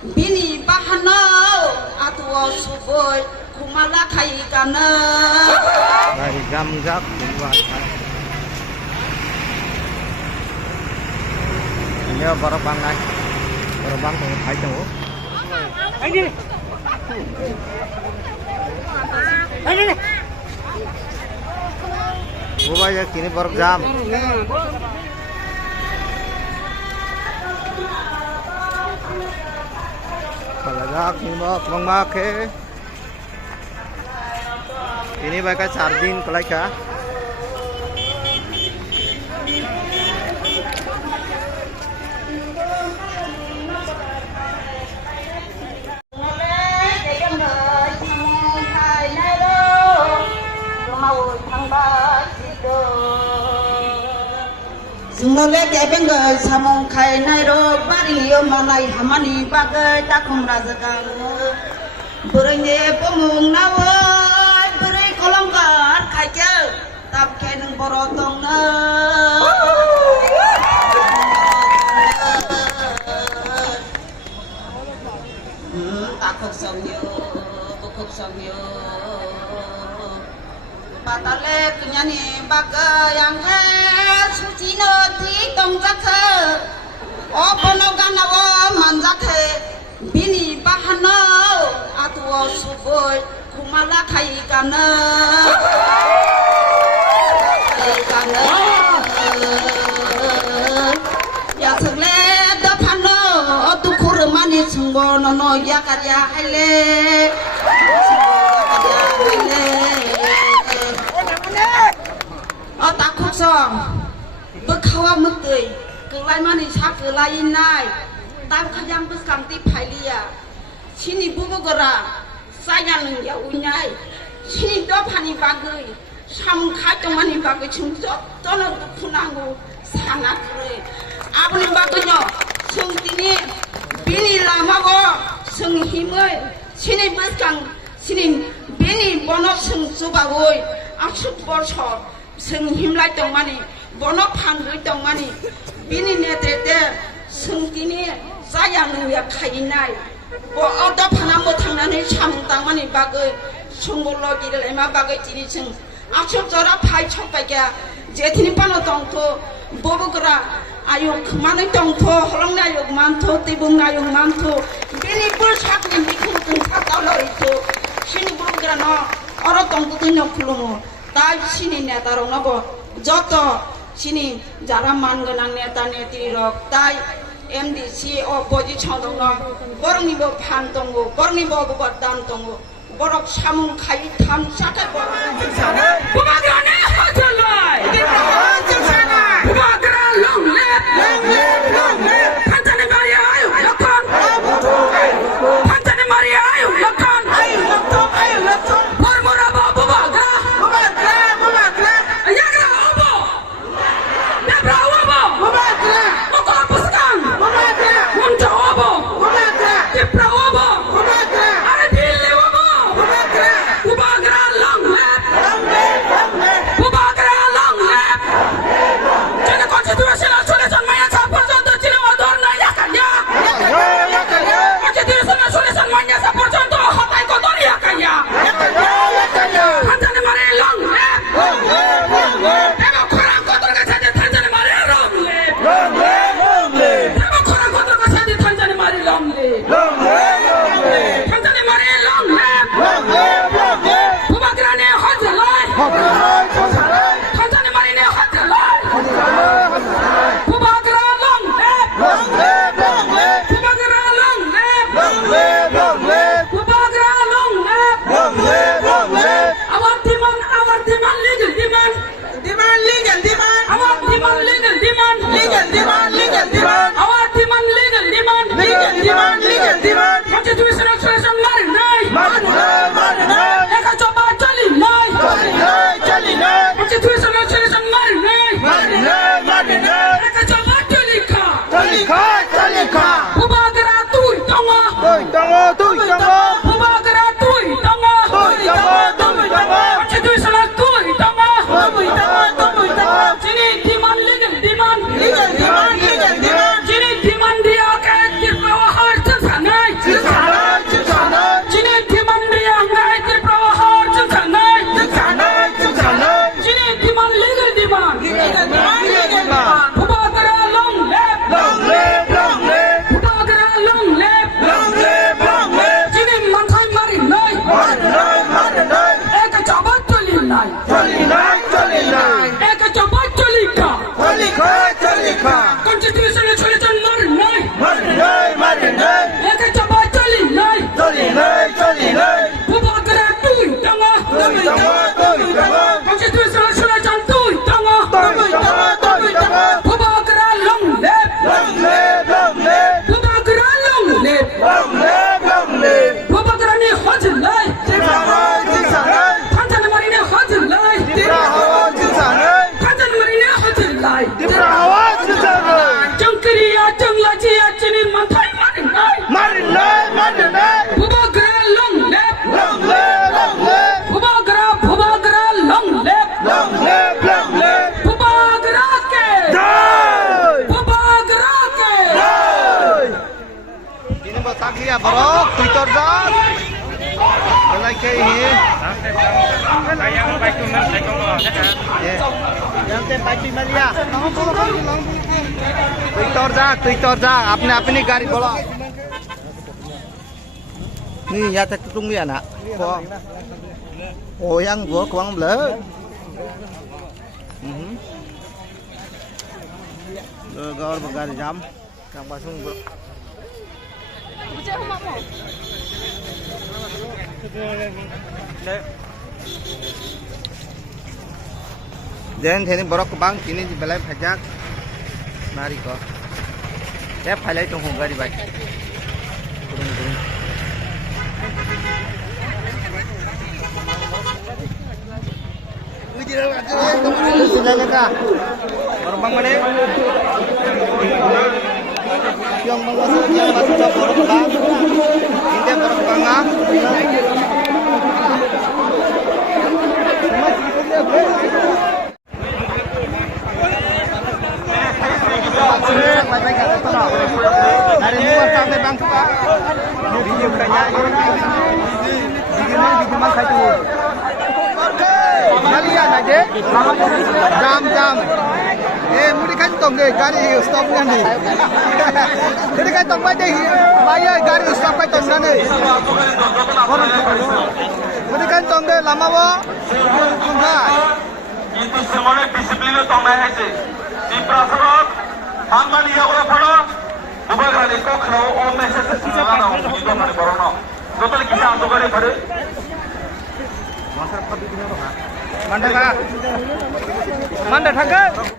bini bahanau atuo suboi kumala kai kana Dari gamgak ini baru bangai baru bang tuh hai tuh ini Buat ya kini baru jam Palagak ni mo mangmake ini mereka charging kelai ka Nole kebengal samong khai nai ro bari yo manai hamani bagai takum rajakan berenge pemung nawai bere kolongkar khai ke tap ke nang borotong na takok somyo patale kunyani bagai yang sucino ti tongjakhe opono ganawo manjakhe bini bahanau atuo suboi kumala khai kana ya sagle da phano tu khurmani chungbo no ya karya haile takut song berkawa mutui kelai mani sak kelai nai tam khayang besang ti phailia sini bubu gora saya nang ya unyai sini do phani bagai sam khatong mani bagai chungso tono khunangu sana kre abni bagnyo sung tini bini lama go sung himoi sini besang sini bini bono sung subagoi asuk borsor sung himlai tong mani bono phanrui tong mani bini netrete sung tini saya nang ya khainai bo oda phanamo thangnani samung tang mani bagai sunggolo girel ema bagai tini sung asuk jora phai chokpaikya jethini pano tongtho bobogora ayok manai tongtho holongna ayok mantho tibung ayok mantho bini bul sakni mikhung tung thakalo itu sini bobogora no oro tongtho tinyo khulumo তাই সিনি নেতারং নব যত সিনি যারা মানগোনাং নেতা নেত্রী রক তাই MDC opposition দङ বরংনিবো ফান দङ বরংনিবো বদাম দङ বরক সামুং খাই থাম সাথে বুবাগ্রানে হজলয় বুবাগ্রা লং লেপ ফানজানে মারি আয়ো লখন ফানজানে মারি আয়ো লখন মরমরা বাবু বাগা saklia borok tuitor jar belai ke hi Sayang baik tu nan saya kau yang te baik malia tuitor jar apne apni gari bola ni ya tak tung ni anak oh yang gua kuang ble gaur bagar jam kang pasung bro Jangan theni borok bang kini di belai phajak nari ko ya phalai tong ho gari bai turun turun sila leka borok bang mane yang bang masuk borok bang ini borok bang ah Dari luar sampai bang suka video kaya digimang kai tu Malia naje jam mudi kan tong de gari stop na ni jadi kan tong baje maya gari stop kai tong na ni mudi kan tong de lama wo কিন্তু সেমনে ডিসিপ্লিনে তংনা হয়েছে এই প্রাসরত হাঙ্গালি ইয়াগুলো follow Dubai গালি কখনো ও মেসেজ সিনাগানা হুকি তো মানে বড় না যতলে কিছু আন্দোলনে পড়ে Manda ka? Manda thaka?